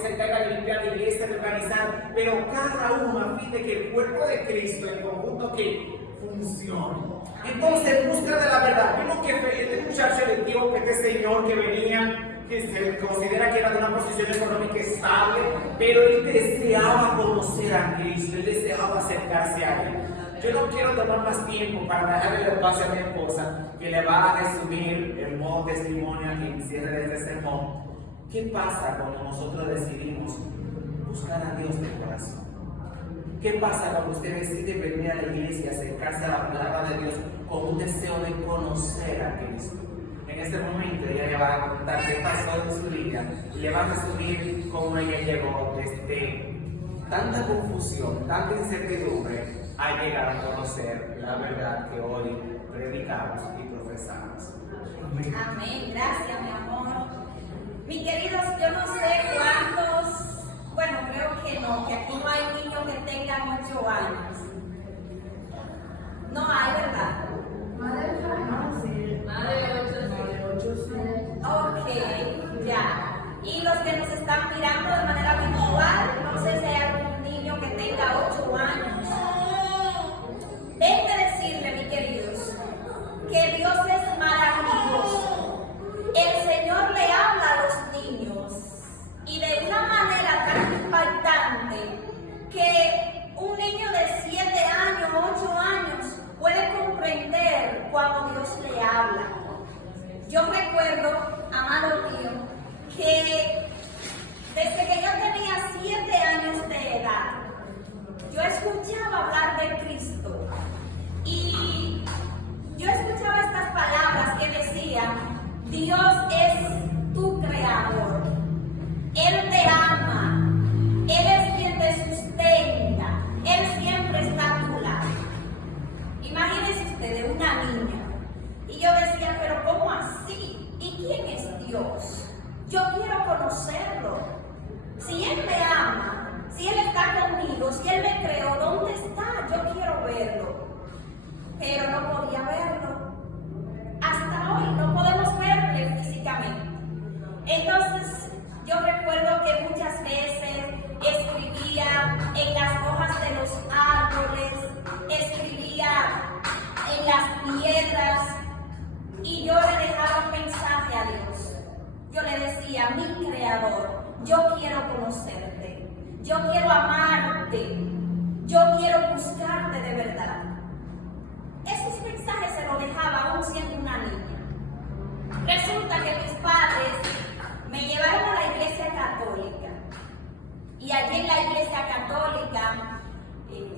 se encarga de limpiar la iglesia, de organizar, pero cada uno a fin de que el cuerpo de Cristo en conjunto que funcione. Entonces, busca de la verdad. Vimos que este muchacho le dijo que este señor que venía, que se considera que era de una posición económica estable, pero él deseaba conocer a Cristo, él deseaba acercarse a él. Yo no quiero tomar más tiempo para dejarle el espacio a mi esposa, que le va a resumir el modo testimonio en cierre de este sermón. ¿Qué pasa cuando nosotros decidimos buscar a Dios de corazón? ¿Qué pasa cuando usted decide venir a la iglesia y acercarse a la palabra de Dios con un deseo de conocer a Cristo? En este momento ella le va a contar qué pasó en su vida y le va a resumir cómo ella llegó desde tanta confusión, tanta incertidumbre a llegar a conocer la verdad que hoy predicamos y profesamos. Amén, gracias mi amor. Mis queridos, yo no sé cuántos, bueno, creo que no, que aquí no hay niños que tengan 8 años. No hay, ¿verdad? Ok, ya. Y los que nos están mirando de manera virtual, no sé si hay algún niño que tenga 8 años. Déjenme decirle, mis queridos, que Dios es maravilloso. El Señor le habla a los niños y de una manera tan impactante que un niño de 7 años, 8 años puede comprender cuando Dios le habla. Yo recuerdo, amado mío, que desde que yo tenía 7 años de edad, yo escuchaba hablar de Cristo y yo escuchaba estas palabras que decían: Dios es tu creador, Él te ama, Él es quien te sustenta, Él siempre está a tu lado. Imagínense ustedes, una niña. Y yo decía, pero ¿cómo así? ¿Y quién es Dios? Yo quiero conocerlo. Si Él me ama, si Él está conmigo, si Él me creó, ¿dónde está? Yo quiero verlo. Pero no podía verlo. Hasta hoy no podemos verle físicamente. Entonces, yo recuerdo que muchas veces escribía en las hojas de los árboles, escribía en las piedras, y yo le dejaba un mensaje a Dios. Yo le decía: mi creador, yo quiero conocerte, yo quiero amarte, yo quiero buscarte de verdad. Esos mensajes se los dejaba aún siendo una niña. Resulta que mis padres me llevaron a la iglesia católica. Y allí en la iglesia católica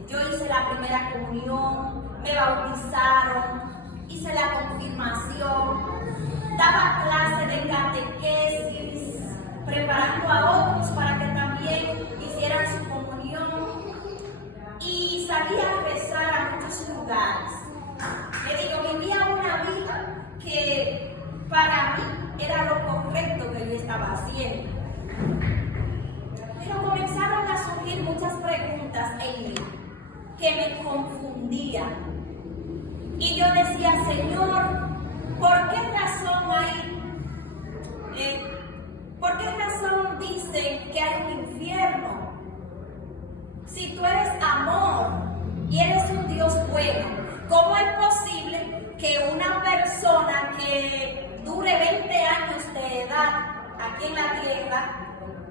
yo hice la primera comunión, me bautizaron, hice la confirmación, daba clase de catequesis, preparando a otros para que también hicieran su comunión, y salía a rezar a muchos lugares. Le digo, vivía una vida que para mí era lo correcto que yo estaba haciendo. Pero comenzaron a surgir muchas preguntas en mí que me confundían. Y yo decía: Señor, ¿por qué razón dicen que hay un infierno? Si tú eres amor y eres un Dios bueno, ¿cómo es posible que una persona que dure 20 años de edad aquí en la tierra,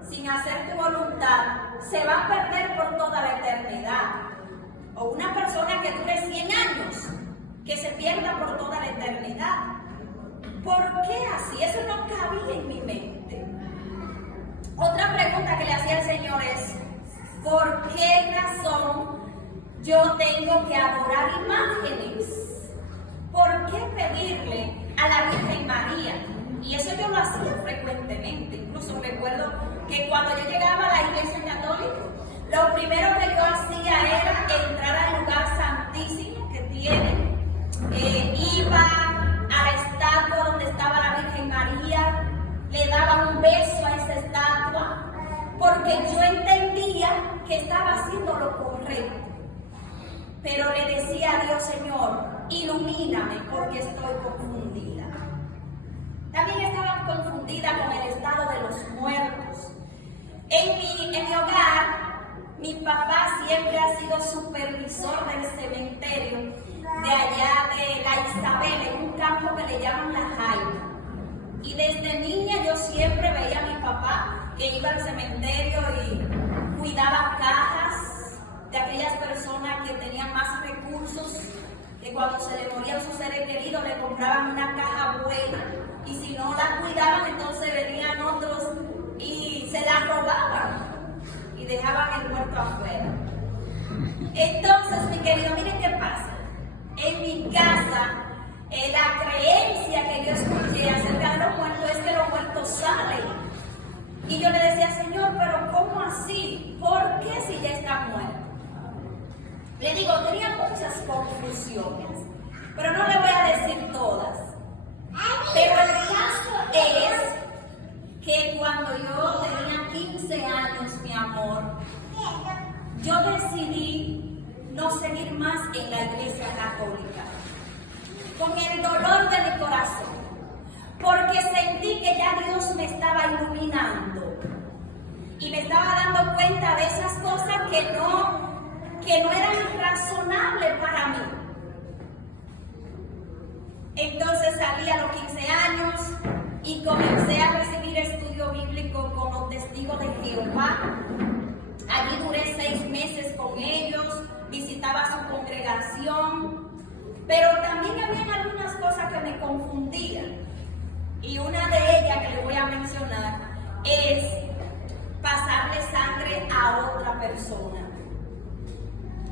sin hacer tu voluntad, se va a perder por toda la eternidad? O una persona que dure 100 años, que se pierda por toda la eternidad. ¿Por qué así? Eso no cabía en mi mente. Otra pregunta que le hacía al Señor es: ¿por qué razón yo tengo que adorar imágenes? ¿Por qué pedirle a la Virgen María? Y eso yo lo hacía frecuentemente. Incluso recuerdo que cuando yo llegaba a la iglesia católica, lo primero que yo hacía era entrar al lugar santísimo que tiene. Iba a la estatua donde estaba la Virgen María, le daba un beso a esa estatua, porque yo entendía que estaba haciendo lo correcto. Pero le decía a Dios: Señor, ilumíname, porque estoy confundida. También estaba confundida con el estado de los muertos. En mi hogar, mi papá siempre ha sido supervisor del cementerio de allá de la Isabel, en un campo que le llaman La Jaina. Y desde niña yo siempre veía a mi papá que iba al cementerio y cuidaba cajas de aquellas personas que tenían más recursos, que cuando se le morían sus seres queridos le compraban una caja buena, y si no la cuidaban entonces venían otros y se la robaban y dejaban el muerto afuera. Entonces, mi querido, miren qué pasa. En mi casa, la creencia que yo escuché acerca de los muertos es que los muertos salen. Y yo le decía, Señor, pero ¿cómo así? ¿Por qué si ya está muerto? Le digo, tenía muchas confusiones, pero no le voy a decir todas. Pero el caso es que cuando yo tenía 15 años, mi amor, yo decidí no seguir más en la iglesia católica, con el dolor de mi corazón, porque sentí que ya Dios me estaba iluminando y me estaba dando cuenta de esas cosas que no eran razonables para mí. Entonces salí a los 15 años y comencé a recibir estudio bíblico con los testigos de Jehová. Allí duré 6 meses con ellos, visitaba su congregación, pero también había algunas cosas que me confundían. Y una de ellas que le voy a mencionar es pasarle sangre a otra persona.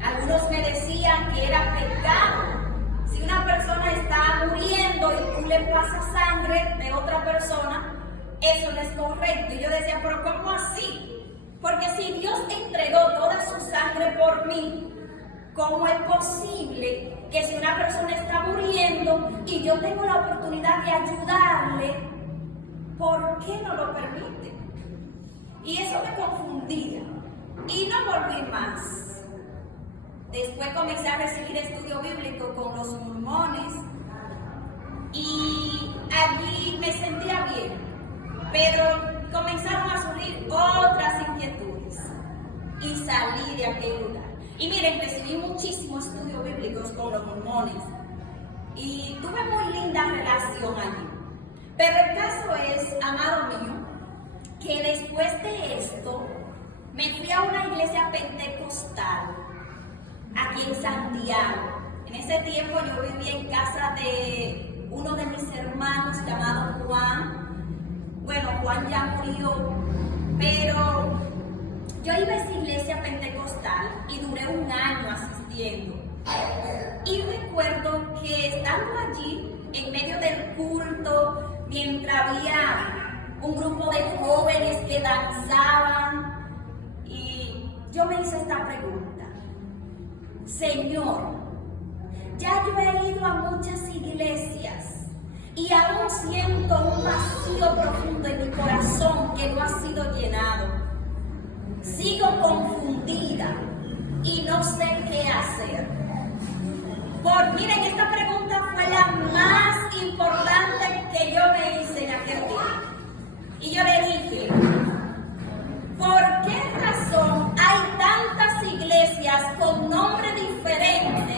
Algunos me decían que era pecado. Si una persona está muriendo y tú le pasas sangre de otra persona, eso no es correcto. Y yo decía, pero ¿cómo así? Porque si Dios entregó toda su sangre por mí, ¿cómo es posible que si una persona está muriendo y yo tengo la oportunidad de ayudarle, ¿por qué no lo permite? Y eso me confundía y no volví más. Después comencé a recibir estudio bíblico con los mormones y allí me sentía bien, pero comenzaron a surgir otras inquietudes y salí de aquel lugar. Y miren, recibí muchísimos estudios bíblicos con los mormones y tuve muy linda relación allí. Pero el caso es, amado mío, que después de esto me fui a una iglesia pentecostal aquí en Santiago. En ese tiempo yo vivía en casa de uno de mis hermanos llamado Juan. Bueno, Juan ya murió, pero yo iba a esa iglesia pentecostal y duré 1 año asistiendo. Y recuerdo que estando allí, en medio del culto, mientras había un grupo de jóvenes que danzaban, y yo me hice esta pregunta: Señor, ya yo he ido a muchas iglesias y aún siento un vacío profundo en mi corazón que no ha sido llenado. Sigo confundida y no sé qué hacer. Miren, esta pregunta fue la más importante que yo me hice en aquel día. Y yo le dije, ¿por qué razón hay tantas iglesias con nombre diferente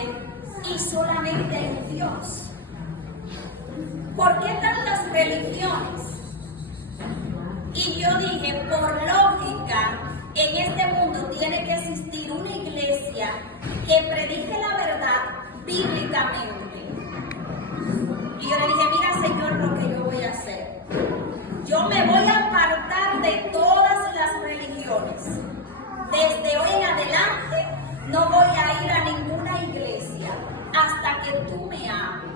y solamente hay un Dios? ¿Por qué tantas religiones? Y yo dije, por lógica, en este mundo tiene que existir una iglesia que predique la verdad bíblicamente. Y yo le dije, mira, Señor, lo que yo voy a hacer. Yo me voy a apartar de todas las religiones. Desde hoy en adelante no voy a ir a ninguna iglesia hasta que tú me ames.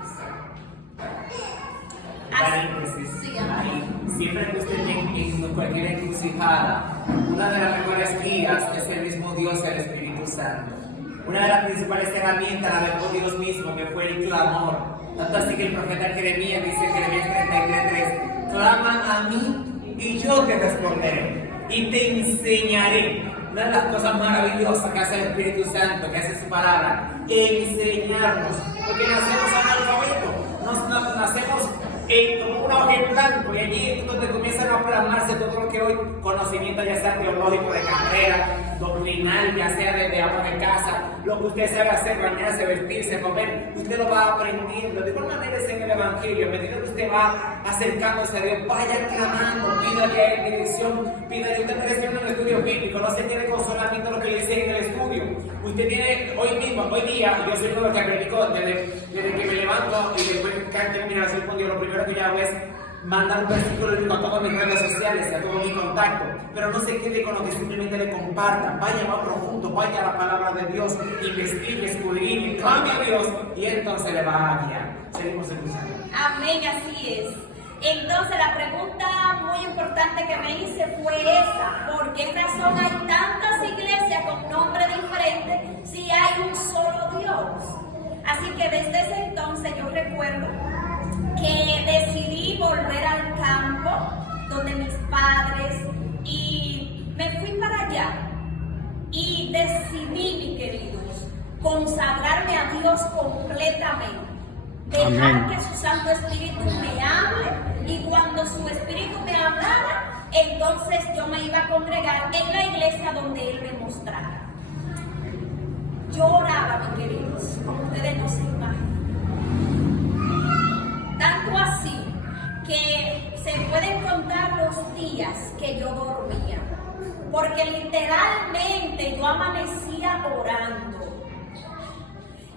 Sí, siempre que usted en cualquier encrucijada, una de las mejores guías es el mismo Dios, el Espíritu Santo. Una de las principales herramientas la dejó Dios mismo, que fue el clamor. Tanto así que el profeta Jeremías dice, Jeremías 33:3, clama a mí y yo te responderé y te enseñaré. Una de las cosas maravillosas que hace el Espíritu Santo, que hace su palabra, enseñarnos, porque nacemos analfabetos, nacemos como una hoja en blanco, y allí es donde comienzan a plasmarse todo lo que hoy conocimiento, ya sea teológico, de carrera, doctrinal, ya sea de ama de casa, lo que usted sabe hacer, bañarse, vestirse, comer, usted lo va aprendiendo. De igual manera es en el Evangelio, a medida que usted va acercándose a Dios, vaya clamando, pídale a Él dirección, pídale. Usted está haciendo un estudio bíblico, no se tiene con solamente lo que le dicen en el estudio. Usted tiene hoy día, yo soy uno de los que predico desde que me levanto y después que termino de con Dios, lo primero que yo hago es mandar un versículo bíblico a todas mis redes sociales, a todo mi contacto, pero no se quede con lo que simplemente le compartan, vaya más profundo, vaya a la palabra de Dios, investigue, escudriñe, clame a Dios y entonces le va a guiar. Seguimos escuchando. Amén, así es. Entonces la pregunta muy importante que me hice fue esa: ¿por qué razón hay tantas iglesias con nombres diferentes si hay un solo Dios? Así que desde ese entonces yo recuerdo que decidí volver al campo donde mis padres, y me fui para allá y decidí, mis queridos, consagrarme a Dios completamente, dejar que su Santo Espíritu me hable, y cuando su Espíritu me hablara, entonces yo me iba a congregar en la iglesia donde Él me mostrara. Yo oraba, mis queridos, como ustedes no se imaginan. Tanto así que se pueden contar los días que yo dormía, porque literalmente yo amanecía orando.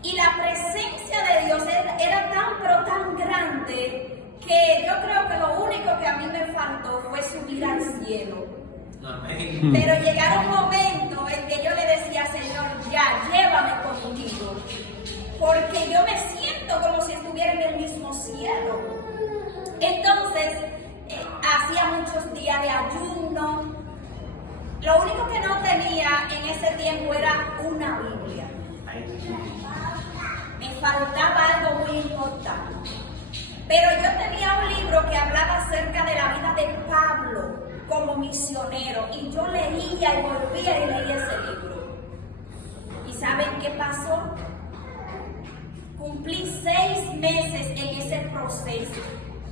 Y la presencia de Dios era tan pero tan grande que yo creo que lo único que a mí me faltó fue subir al cielo. Amén. Pero llegara un momento en que yo le decía: Señor, ya, llévame contigo, porque yo me siento como si estuviera en el mismo cielo. Entonces, hacía muchos días de ayuno. Lo único que no tenía en ese tiempo era una Biblia. Me faltaba algo muy importante. Pero yo tenía un libro que hablaba acerca de la vida de Pablo como misionero, y yo leía y volvía y leía ese libro. ¿Y saben qué pasó? Cumplí 6 meses en ese proceso,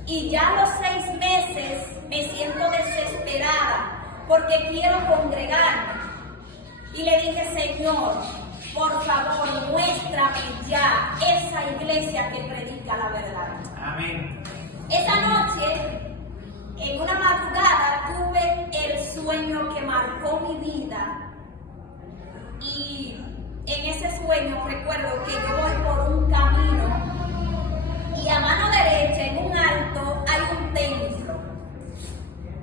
y ya a los 6 meses me siento desesperada porque quiero congregarme. Y le dije: Señor, por favor, muéstrame ya esa iglesia que predica la verdad. Amén. Esa noche, en una madrugada, tuve el sueño que marcó mi vida, y en ese sueño recuerdo que yo voy por un camino y a mano derecha, en un alto, hay un templo,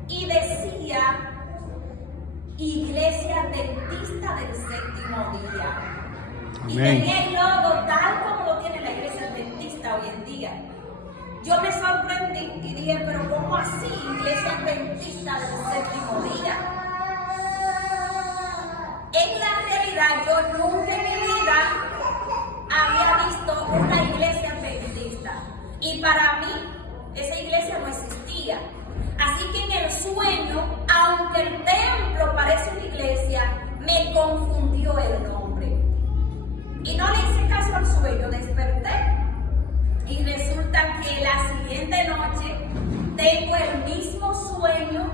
y decía: Iglesia Adventista del Séptimo Día. Amén. Y tenía el logo tal como lo tiene la Iglesia Adventista hoy en día. Yo me sorprendí y dije: pero ¿cómo así, Iglesia Adventista del Séptimo Día? En la realidad, yo nunca en mi vida había visto una iglesia adventista, y para mí esa iglesia no existía. Así que en el sueño, aunque el templo parece una iglesia, me confundió el nombre. Y no le hice caso al sueño, desperté. Y resulta que la siguiente noche tengo el mismo sueño,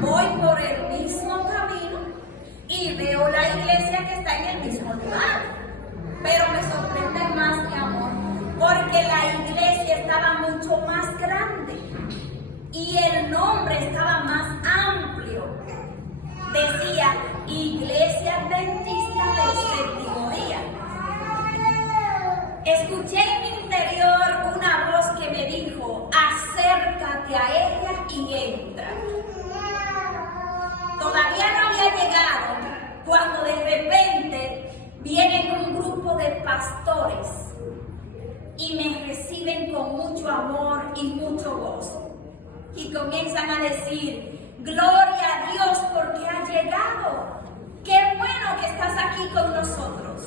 voy por el mismo camino y veo la iglesia que está en el mismo lugar. Pero me sorprende más, mi amor, porque la iglesia estaba mucho más grande y el nombre estaba más amplio. Decía: Iglesia Adventista del Séptimo Día. Escuché en mi interior una voz que me dijo: acércate a ella y entra. Todavía no había llegado cuando de repente viene un grupo de pastores y me reciben con mucho amor y mucho gozo. Y comienzan a decir: gloria a Dios porque has llegado. Qué bueno que estás aquí con nosotros.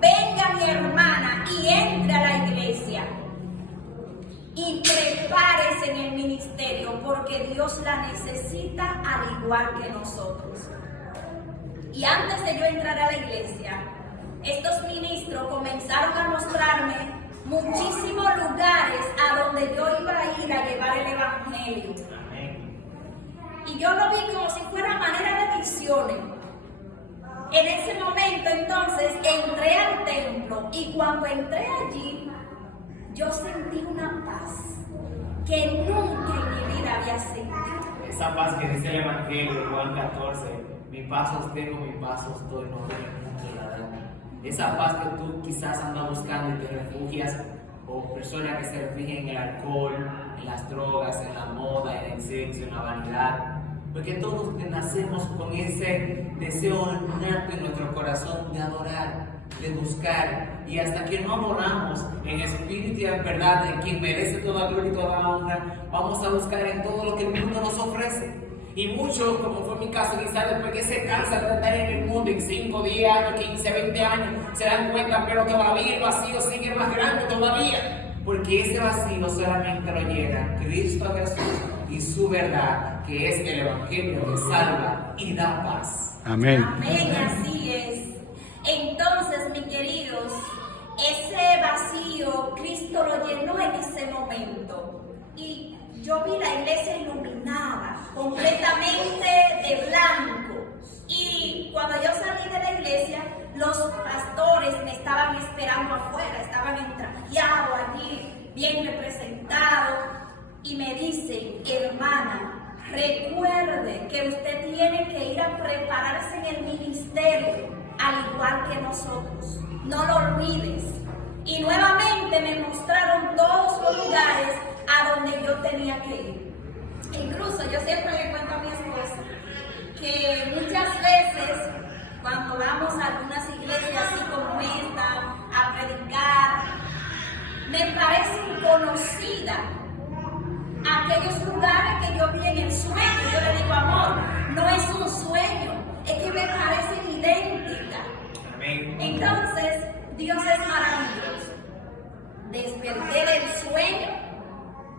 Venga, mi hermana, y entre a la iglesia. Y prepárese en el ministerio porque Dios la necesita al igual que nosotros. Y antes de yo entrar a la iglesia, estos ministros comenzaron a mostrarme muchísimos lugares a donde yo iba a ir a llevar el evangelio. Y yo lo vi como si fuera manera de misiones. En ese momento entonces entré al templo y cuando entré allí yo sentí una paz que nunca en mi vida había sentido. Esa paz que dice el Evangelio de Juan 14, mi paz os tengo, mi paz os doy, no doy el mundo la dan. Esa paz que tú quizás andas buscando y te refugias, o personas que se refugian en el alcohol, en las drogas, en la moda, en el sexo, en la vanidad. Porque todos nacemos con ese deseo nato en nuestro corazón de adorar, de buscar. Y hasta que no adoramos en espíritu y en verdad, en quien merece toda gloria y toda honra, vamos a buscar en todo lo que el mundo nos ofrece. Y muchos, como fue mi caso, quizás después que se cansan de estar en el mundo en 5, 10 años, 15, 20 años, se dan cuenta, pero todavía el vacío sigue más grande todavía. Porque ese vacío solamente lo llena Cristo Jesús y su verdad, que es el Evangelio que salva y da paz. Amén. Amén, así es. Entonces, mis queridos, ese vacío Cristo lo llenó en ese momento. Y yo vi la iglesia iluminada, completamente de blanco. Y cuando yo salí de la iglesia, los pastores me estaban esperando afuera, estaban entrajeados allí, bien representados. Y me dicen, hermana, recuerde que usted tiene que ir a prepararse en el ministerio, al igual que nosotros. No lo olvides. Y nuevamente me mostraron todos los lugares a donde yo tenía que ir. Incluso yo siempre le cuento a mi esposa que muchas veces cuando vamos a algunas iglesias así como esta a predicar, me parecen conocidas aquellos lugares que yo vi en el sueño. Yo le digo, amor, no es un sueño, es que me parecen idénticas. Amén. Entonces, Dios es maravilloso. Desperté del sueño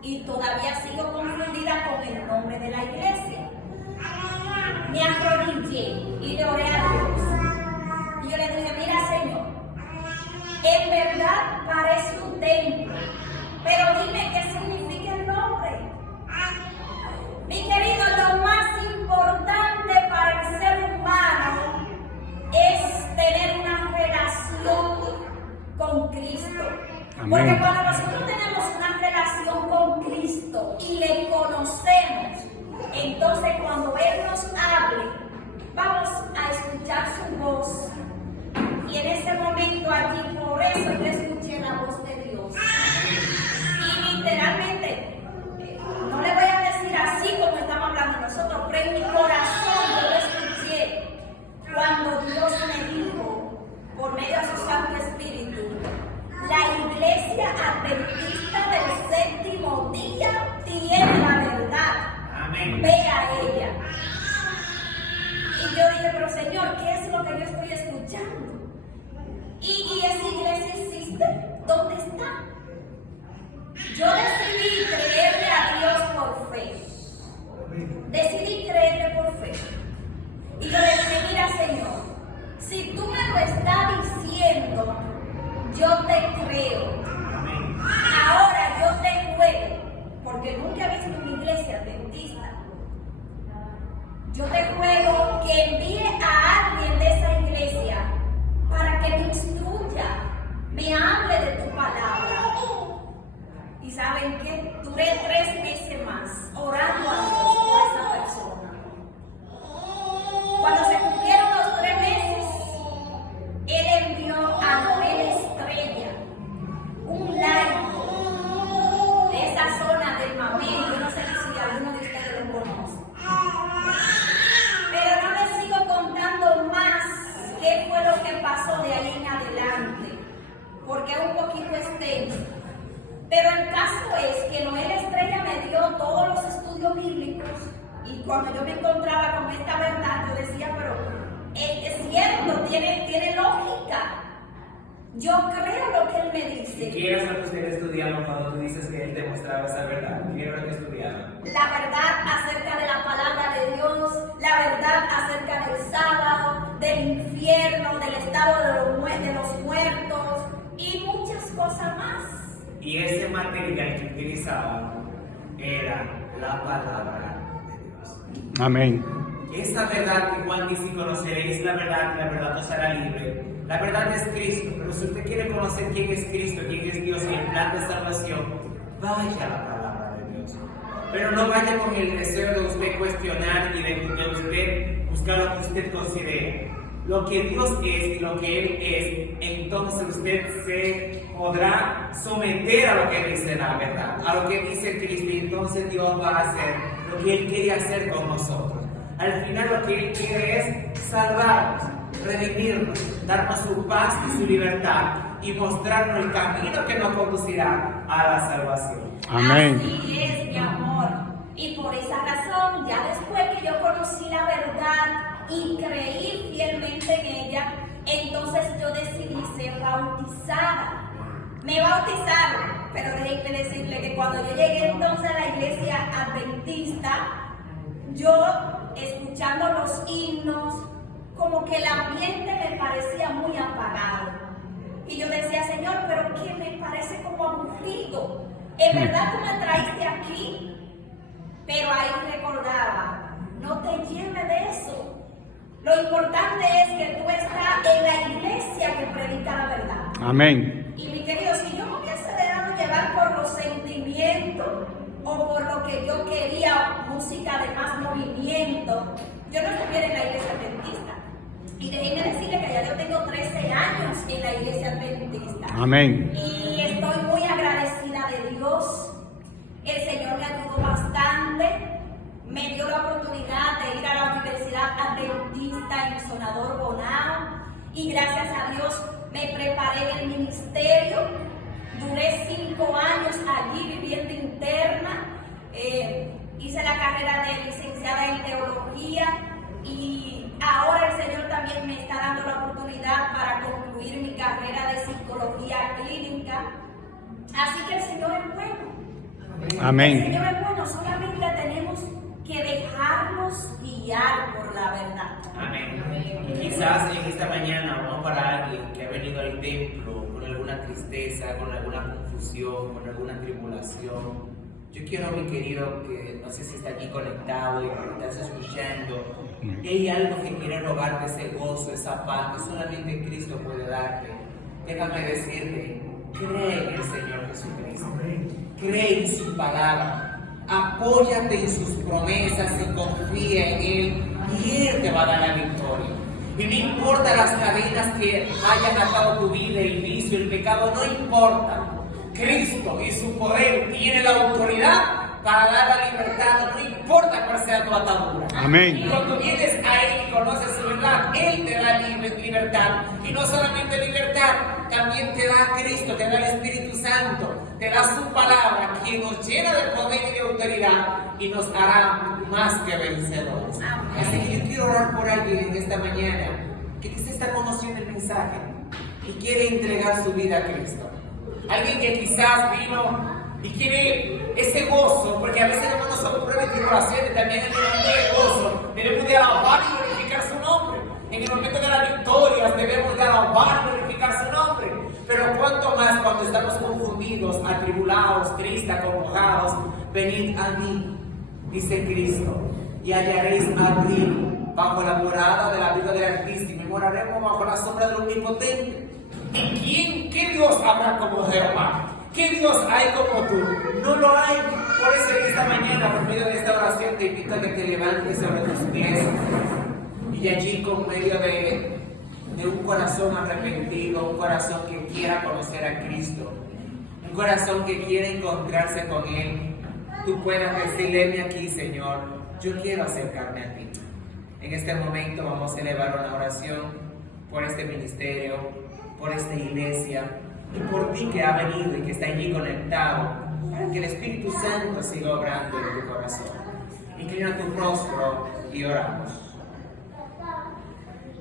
y todavía sigo confundida con el nombre de la iglesia. Me arrodillé y le oré a Dios. Y yo le dije, mira, Señor, en verdad parece un templo, pero dime qué significa el nombre. Mi querido, lo más importante para el ser humano es tener una relación con Cristo. Amén. Porque cuando nosotros tenemos una relación con Cristo y le conocemos, entonces cuando Él nos hable, vamos a escuchar su voz. Y en ese momento allí, por eso yo escuché la voz de Dios. Y literalmente, no le voy a decir así como estamos hablando nosotros, pero en mi corazón yo lo escuché cuando Dios me dijo, por medio de su Santo Espíritu, la iglesia adventista del séptimo día tiene la verdad. Amén. Ve a ella. Y yo dije, pero Señor, ¿qué es lo que yo estoy escuchando? ¿Y esa iglesia existe? ¿Dónde está? Yo decidí creerle a Dios por fe. Decidí creerle por fe. Y yo le dije, mira, Señor, si tú me lo estás diciendo, yo te creo. Ahora yo te ruego, porque nunca he visto una iglesia adventista. Yo te ruego que envíe a alguien de esa iglesia para que me instruya, me hable de tu palabra. ¿Y saben qué? Duré 3 meses más orando a Dios por esa persona. Cuando se cumplieron los 3 meses, Él envió a Noel Estrella, un laico de esa zona del Mamey. Yo no sé si alguno de ustedes lo conoce. Pero no les sigo contando más qué fue lo que pasó de ahí en adelante, porque es un poquito extenso. Pero el caso es que Noel Estrella me dio todos los estudios bíblicos y cuando yo me encontraba con esta verdad, yo decía, pero es cierto, tiene lógica. Yo creo lo que él me dice. Quiero saber que ustedes estudiaron cuando tú dices que él te mostraba esa verdad. Quiero que estudiaron. La verdad acerca de la palabra de Dios, la verdad acerca del sábado, del infierno, del estado de los muertos y muchas cosas más. Y ese material que utilizaban era la palabra de Dios. Amén. Esa verdad que Juan dice: conoceréis la verdad os hará libre. La verdad es Cristo, pero si usted quiere conocer quién es Cristo, quién es Dios y el plan de salvación, vaya a la palabra de Dios. Pero no vaya con el deseo de usted cuestionar y de usted buscar lo que usted considere. Lo que Dios es y lo que Él es, entonces usted se podrá someter a lo que dice la verdad, a lo que dice Cristo, y entonces Dios va a hacer lo que Él quiere hacer con nosotros. Al final lo que Él quiere es salvarnos, redimirnos, darnos su paz y su libertad y mostrarnos el camino que nos conducirá a la salvación. Amén. Así es, mi amor. Y por esa razón, ya después que yo conocí la verdad y creí fielmente en ella, entonces yo decidí ser bautizada. Me bautizaron, pero déjenme decirle que cuando yo llegué entonces a la iglesia adventista, yo escuchando los himnos, como que el ambiente me parecía muy apagado. Y yo decía: Señor, pero que me parece como aburrido. En verdad tú me traíste aquí. Pero ahí recordaba: no te llenes de eso. Lo importante es que tú estás en la iglesia que predica la verdad. Amén. Y mi querido, si yo me hubiese dejado llevar por los sentimientos o por lo que yo quería, música de más movimiento, yo no estuviera en la iglesia adventista. Y déjenme decirle que ya yo tengo 13 años en la iglesia adventista. Amén. Y estoy muy agradecida de Dios. El Señor me ayudó bastante. Me dio la oportunidad de ir a la Universidad Adventista en Sonador Bonao. Y gracias a Dios me preparé en el ministerio. Duré 5 años allí viviendo interna. Hice la carrera de licenciada en teología. Y ahora el Señor también me está dando la oportunidad para concluir mi carrera de psicología clínica. Así que el Señor es bueno. Amén. El Señor es bueno, solamente tenemos que dejarnos guiar por la verdad. Amén. Y quizás en esta mañana, no para alguien que ha venido al templo con alguna tristeza, con alguna confusión, con alguna tribulación, yo quiero, mi querido, que no sé si está aquí conectado y que estás escuchando, y hay algo que quiere robarte ese gozo, esa paz que solamente Cristo puede darte. Déjame decirte: cree en el Señor Jesucristo, cree en su palabra, apóyate en sus promesas y confía en Él, y Él te va a dar la victoria. Y no importa las cadenas que hayan atado tu vida, el vicio, el pecado, no importa. Cristo y su poder tiene la autoridad para dar la libertad, no importa cuál sea tu atadura. Amén. Y cuando vienes a Él y conoces su verdad, Él te da libertad. Y no solamente libertad, también te da Cristo, te da el Espíritu Santo, te da su palabra, quien nos llena de poder y de autoridad y nos hará más que vencedores. Así que yo quiero orar por alguien en esta mañana que quizás está conociendo el mensaje y quiere entregar su vida a Cristo. Alguien que quizás vino y quiere ese gozo, porque a veces no somos pruebas y tribulaciones, también en el momento de gozo debemos de alabar y glorificar su nombre. En el momento de las victorias debemos de alabar y glorificar su nombre. Pero cuanto más cuando estamos confundidos, atribulados, tristes, acongojados, venid a mí, dice Cristo, y hallaréis abrigo bajo la morada de la vida del Altísimo, y moraremos bajo la sombra del Omnipotente. ¿Y qué Dios habrá como Jehová? ¿Qué Dios hay como tú? No lo hay. Por eso en esta mañana, por medio de esta oración, te invito a que te levantes sobre tus pies y allí con medio de un corazón arrepentido, un corazón que quiera conocer a Cristo, un corazón que quiera encontrarse con Él, tú puedas decirle: aquí, Señor, yo quiero acercarme a ti. En este momento vamos a elevar una oración por este ministerio, por esta iglesia y por ti que ha venido y que está allí conectado, para que el Espíritu Santo siga obrando en tu corazón. Inclina tu rostro y oramos.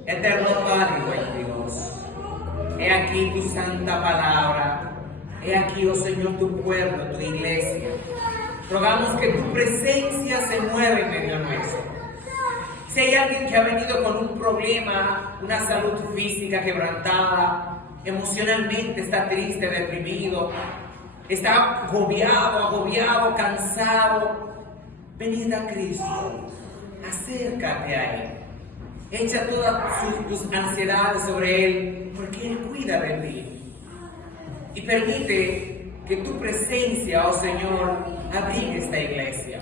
Eterno Padre, buen Dios, he aquí tu santa palabra, he aquí, oh Señor, tu pueblo, tu iglesia. Rogamos que tu presencia se mueva en medio nuestro. Si hay alguien que ha venido con un problema, una salud física quebrantada, emocionalmente está triste, deprimido, está agobiado, cansado, venid a Cristo, acércate a Él, echa todas tus ansiedades sobre Él, porque Él cuida de ti. Y permite que tu presencia, oh Señor, abrigue esta iglesia.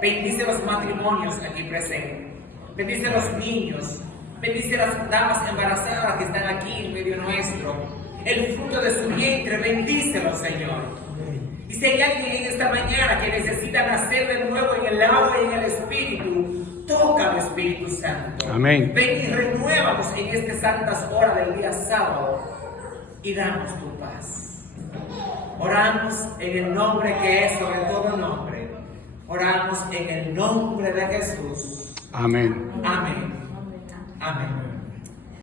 Bendice los matrimonios aquí presentes, bendice a los niños, bendice a las damas embarazadas que están aquí en medio nuestro, el fruto de su vientre, bendícelo, Señor. Y si hay alguien en esta mañana que necesita nacer de nuevo en el agua y en el Espíritu, toca al Espíritu Santo. Amén. Ven y renuévanos en estas santas horas del día sábado y danos tu paz. Oramos en el nombre que es sobre todo nombre. Oramos en el nombre de Jesús. Amén. Amén. Amén.